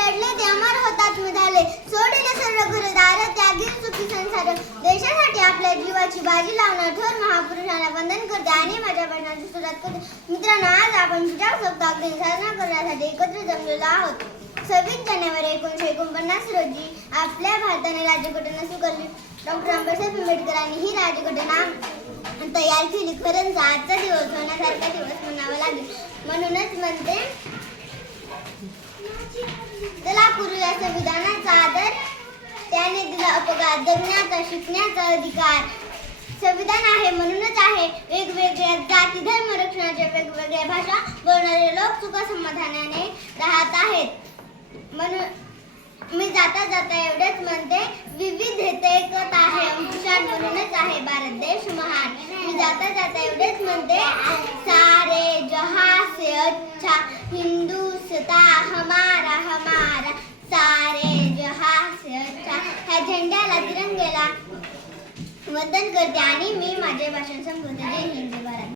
लढले ते अमर होतात झाले, सोडिले सर्व घरदार त्यागी सुखी संसार. देशासाठी आपल्या जीवाची बाजी लावणार थोर महापुरुषांना वंदन करते आणि माझ्या भाषणाची सुरुवात करते. मित्रांनो, आज आपण प्रजासत्ताक दिन साजरा करण्यासाठी एकत्र जमलेलो आहोत. 26 जानेवारी 1949 रोजी आपल्या भारताने राज्यघटना स्वीकारली. डॉक्टर बाबासाहेब आंबेडकरांनी ही राज्यघटना तयार केली. खरंच आजचा दिवस होण्यासारखा दिवस म्हणावा लागेल. म्हणूनच म्हणते, चला करूया संविधानाचा आदर, त्याने दिला अपघात, जगण्याचा शिकण्याचा अधिकार. संविधान आहे म्हणूनच आहे वेगवेगळ्या जाती धर्म रक्षणाच्या वेगवेगळ्या भाषा बोलणारे लोक सुख समाधानाने राहत आहेत. म्हणून मी जाता जाता एवढेच म्हणते, विविधतेत आहे अंकुशात, म्हणूनच आहे भारत देश महान. मी जाता जाता एवढेच म्हणते, सारे जहां से अच्छा हिंदुस्ता हमारा हमारा, सारे जहां से अच्छा. ह्या झेंड्याला तिरंग्याला वंदन करते आणि मी माझे भाषण संपवते. जय हिंद, जय भारत.